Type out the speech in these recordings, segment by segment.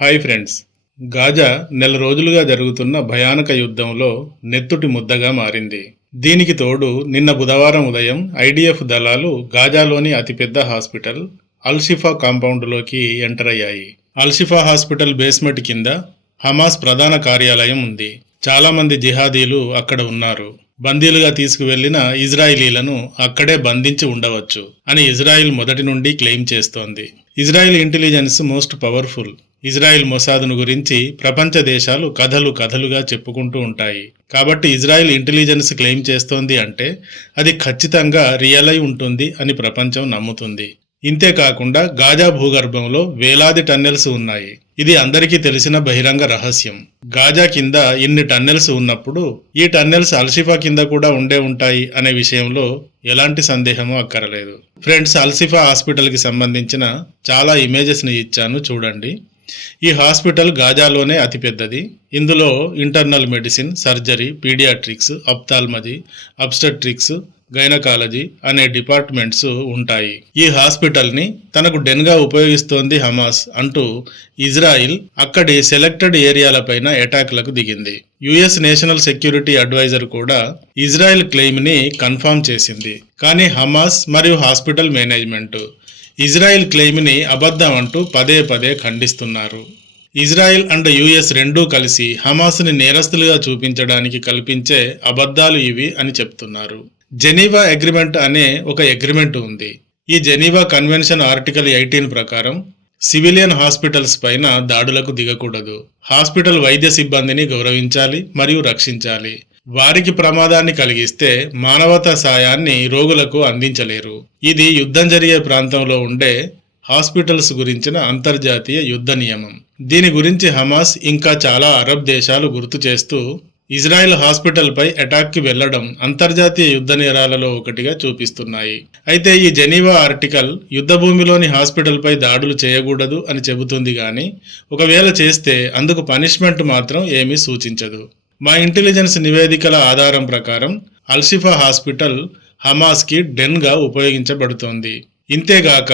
Hi friends. Gaza నెల రోజులుగా జరుగుతున్న భయానక యుద్ధంలో నెత్తుటి ముద్దగా మారింది. దీనికి తోడు నిన్న బుధవారం ఉదయం ఐడిఎఫ్ దళాలు గాజాలోని అతిపెద్ద హాస్పిటల్ అల్-షిఫా కాంపౌండ్లోకి ఎంటర్ అయ్యాయి. అల్-షిఫా హాస్పిటల్ బేస్మెంట్ కింద హమాస్ ప్రధాన కార్యాలయం ఉంది. చాలామంది జిహాదీలు అక్కడ ఉన్నారు. బందీలుగా తీసుకువెళ్లిన ఇజ్రాయిలీలను అక్కడే బంధించి ఉండవచ్చు అని ఇజ్రాయిల్ మొదటి నుండి క్లెయిమ్ చేస్తోంది. Israel intelligence most powerful. Israel మొసాదును గురించి ప్రపంచ దేశాలు కథలుగా చెప్పుకుంటూ ఉంటాయి. కాబట్టి ఇజ్రాయిల్ ఇంటెలిజెన్స్ క్లెయిమ్ చేస్తోంది అంటే అది ఖచ్చితంగా రియల్ అయి ఉంటుంది అని ప్రపంచం నమ్ముతుంది. ఇంతేకాకుండా గాజా భూగర్భంలో వేలాది టన్నెల్స్ ఉన్నాయి. ఇది అందరికీ తెలిసిన బహిరంగ రహస్యం. గాజా కింద ఇన్ని టన్నెల్స్ ఉన్నప్పుడు ఈ టన్నెల్స్ అల్-షిఫా కింద కూడా ఉండే ఉంటాయి అనే విషయంలో ఎలాంటి సందేహమూ అక్కరలేదు. ఫ్రెండ్స్, అల్-షిఫా హాస్పిటల్కి సంబంధించిన చాలా ఇమేజెస్ని ఇచ్చాను, చూడండి. ఈ హాస్పిటల్ గాజాలోనే అతిపెద్దది. ఇందులో internal medicine, surgery, paediatrics, ophthalmology, obstetrics, gynaecology అనే డిపార్ట్మెంట్స్ ఉంటాయి. ఈ హాస్పిటల్ని తనకు డెన్గా ఉపయోగిస్తోంది హమాస్ అంటూ ఇజ్రాయిల్ అక్కడి సెలెక్టెడ్ ఏరియాలపైన అటాక్లకు దిగింది. యుఎస్ నేషనల్ సెక్యూరిటీ అడ్వైజర్ కూడా ఇజ్రాయిల్ క్లెయిమ్ని కన్ఫర్మ్ చేసింది. కానీ హమాస్ మరియు హాస్పిటల్ మేనేజ్మెంట్ ఇజ్రాయిల్ క్లెయిమ్ని అబద్ధం అంటూ పదే ఖండిస్తున్నారు. ఇజ్రాయిల్ అండ్ యుఎస్ రెండూ కలిసి హమాస్ని నేరస్తులుగా చూపించడానికి కల్పించే అబద్ధాలు ఇవి అని చెప్తున్నారు. జెనీవా అగ్రిమెంట్ అనే ఒక అగ్రిమెంట్ ఉంది. ఈ జెనీవా కన్వెన్షన్ ఆర్టికల్ 18 ప్రకారం సివిలియన్ హాస్పిటల్స్ పైన దాడులకు దిగకూడదు. హాస్పిటల్ వైద్య సిబ్బందిని గౌరవించాలి మరియు రక్షించాలి. వారికి ప్రమాదాన్ని కలిగిస్తే మానవతా సాయాన్ని రోగులకు అందించలేరు. ఇది యుద్ధం జరిగే ప్రాంతంలో ఉండే హాస్పిటల్స్ గురించిన అంతర్జాతీయ యుద్ధ నియమం. దీని గురించి హమాస్ ఇంకా చాలా అరబ్ దేశాలు గుర్తు చేస్తూ ఇజ్రాయెల్ హాస్పిటల్ పై అటాక్ కి వెళ్లడం అంతర్జాతీయ యుద్ధ నేరాలలో ఒకటిగా చూపిస్తున్నాయి. అయితే ఈ జెనీవా ఆర్టికల్ యుద్ధ భూమిలోని హాస్పిటల్ పై దాడులు చేయకూడదు అని చెబుతుంది, గాని ఒకవేళ చేస్తే అందుకు పనిష్మెంట్ మాత్రం ఏమీ సూచించదు. మా ఇంటెలిజెన్స్ నివేదికల ఆధారం ప్రకారం అల్-షిఫా హాస్పిటల్ హమాస్ కి డెన్ గా ఉపయోగించబడుతోంది. ఇంతేగాక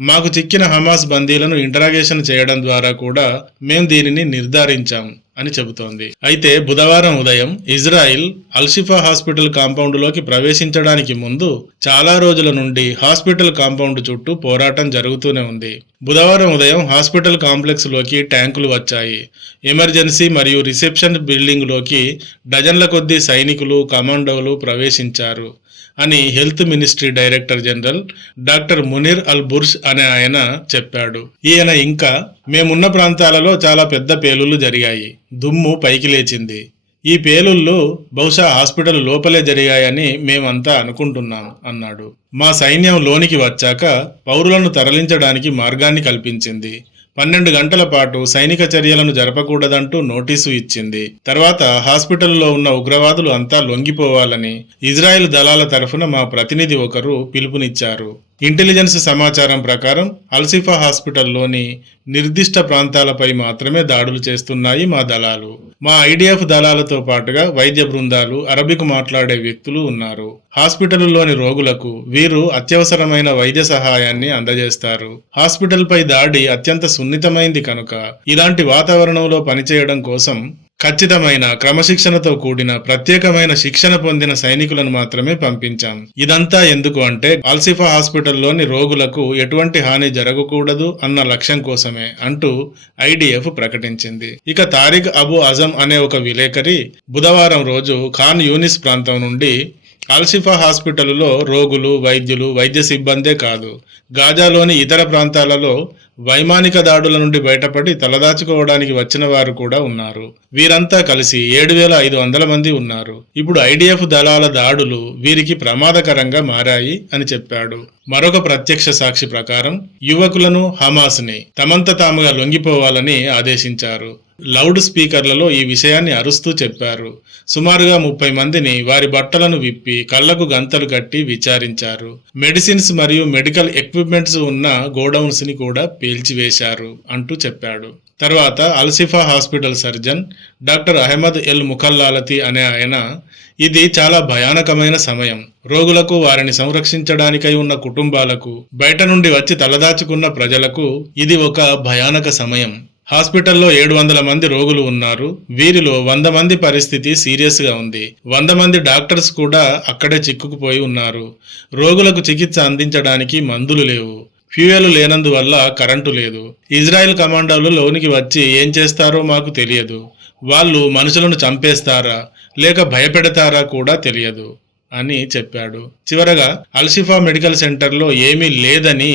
మాకు చిక్కిన హమాస్ బందీలను ఇంటరాగేషన్ చేయడం ద్వారా కూడా మేం దీనిని నిర్ధారించాం అని చెబుతోంది. అయితే బుధవారం ఉదయం ఇజ్రాయిల్ అల్-షిఫా హాస్పిటల్ కాంపౌండ్ లోకి ప్రవేశించడానికి ముందు చాలా రోజుల నుండి హాస్పిటల్ కాంపౌండ్ చుట్టూ పోరాటం జరుగుతూనే ఉంది. బుధవారం ఉదయం హాస్పిటల్ కాంప్లెక్స్ లోకి ట్యాంకులు వచ్చాయి. ఎమర్జెన్సీ మరియు రిసెప్షన్ బిల్డింగ్ లోకి డజన్ల కొద్దీ సైనికులు, కమాండోలు ప్రవేశించారు అని health ministry director general doctor Munir al Bursh అనే ఆయన చెప్పాడు. ఈయన ఇంకా మేమున్న ప్రాంతాలలో చాలా పెద్ద పేలుళ్లు జరిగాయి, దుమ్ము పైకి లేచింది. ఈ పేలుళ్లు బహుశా హాస్పిటల్ లోపలే జరిగాయని మేమంతా అనుకుంటున్నాం అన్నాడు. మా సైన్యం లోనికి వచ్చాక పౌరులను తరలించడానికి మార్గాన్ని కల్పించింది. 12 గంటల పాటు సైనిక చర్యలను జరపకూడదంటూ నోటీసు ఇచ్చింది. తర్వాత హాస్పిటల్లో ఉన్న ఉగ్రవాదులు అంతా లొంగిపోవాలని ఇజ్రాయెల్ దళాల తరఫున మా ప్రతినిధి ఒకరు పిలుపునిచ్చారు. ఇంటెలిజెన్స్ సమాచారం ప్రకారం అల్-షిఫా హాస్పిటల్లోని నిర్దిష్ట ప్రాంతాలపై మాత్రమే దాడులు చేస్తున్నాయి మా దళాలు. మా ఐడిఎఫ్ దళాలతో పాటుగా వైద్య బృందాలు, అరబిక్ మాట్లాడే వ్యక్తులు ఉన్నారు. హాస్పిటల్లోని రోగులకు వీరు అత్యవసరమైన వైద్య సహాయాన్ని అందజేస్తారు. హాస్పిటల్ పై దాడి అత్యంత సున్నితమైంది కనుక ఇలాంటి వాతావరణంలో పనిచేయడం కోసం ఖచ్చితమైన క్రమశిక్షణతో కూడిన ప్రత్యేకమైన శిక్షణ పొందిన సైనికులను మాత్రమే పంపించాం. ఇదంతా ఎందుకు అంటే అల్-షిఫా హాస్పిటల్లోని రోగులకు ఎటువంటి హాని జరగకూడదు అన్న లక్ష్యం కోసమే అంటూ ఐడిఎఫ్ ప్రకటించింది. ఇక తారిక్ అబు అజం అనే ఒక విలేకరి బుధవారం రోజు ఖాన్ యూనిస్ ప్రాంతం నుండి అల్-షిఫా హాస్పిటల్లో రోగులు, వైద్యులు, వైద్య సిబ్బందే కాదు, గాజాలోని ఇతర ప్రాంతాలలో వైమానిక దాడుల నుండి బయటపడి తలదాచుకోవడానికి వచ్చిన వారు కూడా ఉన్నారు. వీరంతా కలిసి 7,500 మంది ఉన్నారు. ఇప్పుడు ఐడిఎఫ్ దళాల దాడులు వీరికి ప్రమాదకరంగా మారాయి అని చెప్పాడు. మరొక ప్రత్యక్ష సాక్షి ప్రకారం యువకులను, హమాస్ని తమంత తాముగా లొంగిపోవాలని ఆదేశించారు. లౌడ్ స్పీకర్లలో ఈ విషయాన్ని అరుస్తూ చెప్పారు. సుమారుగా 30 మందిని వారి బట్టలను విప్పి కళ్లకు గంతలు కట్టి విచారించారు. మెడిసిన్స్ మరియు మెడికల్ ఎక్విప్మెంట్స్ ఉన్న గోడౌన్స్ ని కూడా పేల్చివేశారు అంటూ చెప్పాడు. తర్వాత al Shifa hospital surgeon doctor Ahmed el Mokhallalati అనే ఆయన, ఇది చాలా భయానకమైన సమయం. రోగులకు, వారిని సంరక్షించడానికై ఉన్న కుటుంబాలకు, బయట నుండి వచ్చి తలదాచుకున్న ప్రజలకు ఇది ఒక భయానక సమయం. హాస్పిటల్లో 700 మంది రోగులు ఉన్నారు. వీరిలో 100 మంది పరిస్థితి సీరియస్ గా ఉంది. 100 మంది డాక్టర్స్ కూడా అక్కడే చిక్కుకుపోయి ఉన్నారు. రోగులకు చికిత్స అందించడానికి మందులు లేవు. ఫ్యూయల్ లేనందువల్ల కరెంటు లేదు. ఇజ్రాయెల్ కమాండోలు లోనికి వచ్చి ఏం చేస్తారో మాకు తెలియదు. వాళ్ళు మనుషులను చంపేస్తారా లేక భయపెడతారా కూడా తెలియదు అని చెప్పాడు. చివరగా అల్షిఫా మెడికల్ సెంటర్లో ఏమీ లేదని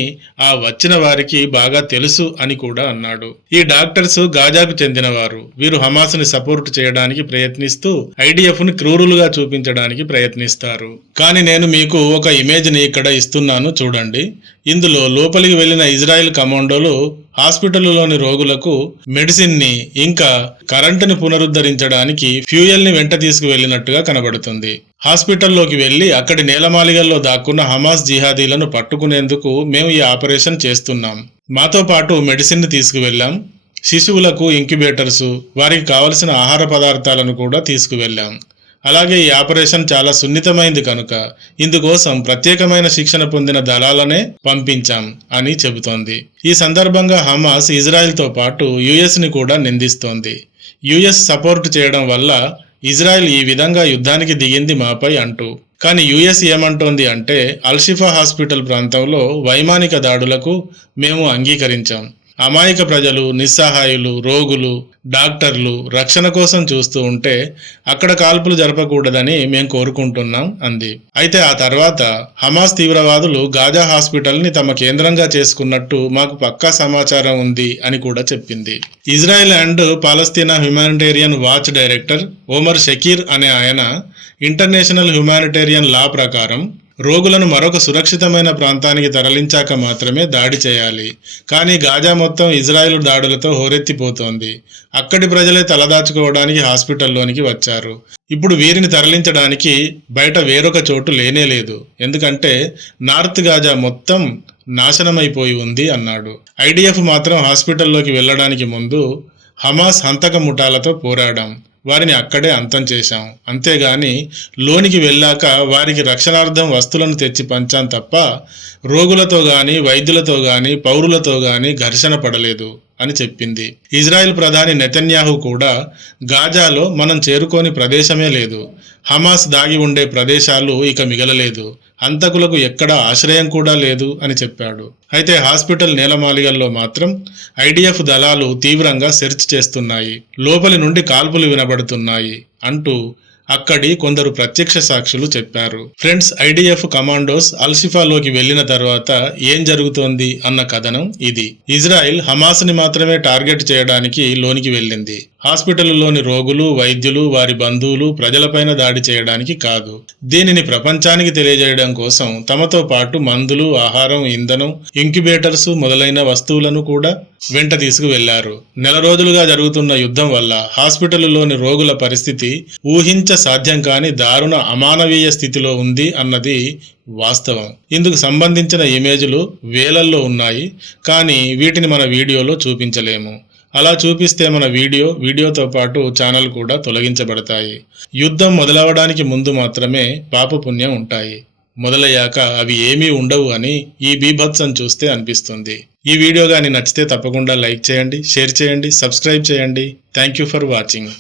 ఆ వచ్చిన వారికి బాగా తెలుసు అని కూడా అన్నాడు. ఈ డాక్టర్స్ గాజాకు చెందినవారు. వీరు హమాస్ని సపోర్ట్ చేయడానికి ప్రయత్నిస్తూ ఐడిఎఫ్ ని క్రూరులుగా చూపించడానికి ప్రయత్నిస్తారు. కానీ నేను మీకు ఒక ఇమేజ్ ని ఇక్కడ ఇస్తున్నాను చూడండి. ఇందులో లోపలికి వెళ్లిన ఇజ్రాయెల్ కమాండోలు హాస్పిటల్లోని రోగులకు మెడిసిన్ ని ఇంకా కరెంటుని పునరుద్ధరించడానికి ఫ్యూయల్ ని వెంట తీసుకువెళ్లినట్టుగా కనబడుతుంది. హాస్పిటల్లోకి వెళ్లి అక్కడి నేలమాలిగల్లో దాక్కున్న హమాస్ జిహాదీలను పట్టుకునేందుకు మేము ఈ ఆపరేషన్ చేస్తున్నాం. మాతో పాటు మెడిసిన్ ని తీసుకువెళ్ళాం. శిశువులకు ఇంక్యుబేటర్స్, వారికి కావలసిన ఆహార పదార్థాలను కూడా తీసుకువెళ్ళాం. అలాగే ఈ ఆపరేషన్ చాలా సున్నితమైంది కనుక ఇందుకోసం ప్రత్యేకమైన శిక్షణ పొందిన దళాలనే పంపించాం అని చెబుతోంది. ఈ సందర్భంగా హమాస్ ఇజ్రాయెల్తో పాటు యుఎస్ని కూడా నిందిస్తోంది. యుఎస్ సపోర్ట్ చేయడం వల్ల ఇజ్రాయెల్ ఈ విధంగా యుద్ధానికి దిగింది మాపై అంటూ. కానీ యుఎస్ ఏమంటోంది అంటే అల్షిఫా హాస్పిటల్ ప్రాంతంలో వైమానిక దాడులకు మేము అంగీకరించాం. అమాయక ప్రజలు, నిస్సహాయులు, రోగులు, డాక్టర్లు రక్షణ కోసం చూస్తూ ఉంటే అక్కడ కాల్పులు జరపకూడదని మేం కోరుకుంటున్నాం అంది. అయితే ఆ తర్వాత హమాస్ తీవ్రవాదులు గాజా హాస్పిటల్ని తమ కేంద్రంగా చేసుకున్నట్టు మాకు పక్కా సమాచారం ఉంది అని కూడా చెప్పింది. Israel and Palestine humanitarian watch director Omar Shakir అనే ఆయన ఇంటర్నేషనల్ హ్యుమానిటేరియన్ లా ప్రకారం రోగులను మరొక సురక్షితమైన ప్రాంతానికి తరలించాక మాత్రమే దాడి చేయాలి. కానీ గాజా మొత్తం ఇజ్రాయెల్ దాడులతో హోరెత్తిపోతోంది. అక్కడి ప్రజలే తలదాచుకోవడానికి హాస్పిటల్లోనికి వచ్చారు. ఇప్పుడు వీరిని తరలించడానికి బయట వేరొక చోటు లేనేలేదు. ఎందుకంటే నార్త్ గాజా మొత్తం నాశనమైపోయి ఉంది అన్నాడు. ఐడిఎఫ్ మాత్రం హాస్పిటల్లోకి వెళ్ళడానికి ముందు హమాస్ హంతక ముఠాలతో పోరాడాం. వారిని అక్కడే అంతం చేశాం. అంతేగాని లోనికి వెళ్ళాక వారికి రక్షణార్థం వస్తువులను తెచ్చి పంచాం తప్ప రోగులతో గాని, వైద్యులతో గాని, పౌరులతో గాని ఘర్షణ పడలేదు అని చెప్పింది. ఇజ్రాయెల్ ప్రధాని నెతన్యాహు కూడా గాజాలో మనం చేరుకోని ప్రదేశమే లేదు. హమాస్ దాగి ఉండే ప్రదేశాలు ఇక మిగలలేదు. హంతకులకు ఎక్కడా ఆశ్రయం కూడా లేదు అని చెప్పాడు. అయితే హాస్పిటల్ నేలమాలిగల్లో మాత్రం ఐడిఎఫ్ దళాలు తీవ్రంగా సెర్చ్ చేస్తున్నాయి. లోపలి నుండి కాల్పులు వినబడుతున్నాయి అంటూ అక్కడి కొందరు ప్రత్యక్ష సాక్షులు చెప్పారు. ఫ్రెండ్స్, ఐడిఎఫ్ కమాండోస్ అల్షిఫాలోకి వెళ్లిన తర్వాత ఏం జరుగుతోంది అన్న కథనం ఇది. ఇజ్రాయెల్ హమాస్ని మాత్రమే టార్గెట్ చేయడానికి లోనికి వెళ్ళింది. హాస్పిటల్లోని రోగులు, వైద్యులు, వారి బంధువులు, ప్రజలపైన దాడి చేయడానికి కాదు. దీనిని ప్రపంచానికి తెలియజేయడం కోసం తమతో పాటు మందులు, ఆహారం, ఇంధనం, ఇంక్యుబేటర్స్ మొదలైన వస్తువులను కూడా వెంట తీసుకువెళ్లారు. నెల రోజులుగా జరుగుతున్న యుద్ధం వల్ల హాస్పిటల్లోని రోగుల పరిస్థితి ఊహించ సాధ్యం కాని దారుణ అమానవీయ స్థితిలో ఉంది అన్నది వాస్తవం. ఇందుకు సంబంధించిన ఇమేజ్లు వేలల్లో ఉన్నాయి. కానీ వీటిని మన వీడియోలో చూపించలేము. అలా చూపిస్తే మన వీడియోతో పాటు ఛానల్ కూడా తొలగించబడతాయి. యుద్ధం మొదలవడానికి ముందు మాత్రమే పాపపుణ్యం ఉంటాయి. మొదలయ్యాక అవి ఏమీ ఉండవు అని ఈ బీభత్సం చూస్తే అనిపిస్తుంది. ఈ వీడియో కానీ నచ్చితే తప్పకుండా లైక్ చేయండి, షేర్ చేయండి, సబ్స్క్రైబ్ చేయండి. Thank you for watching.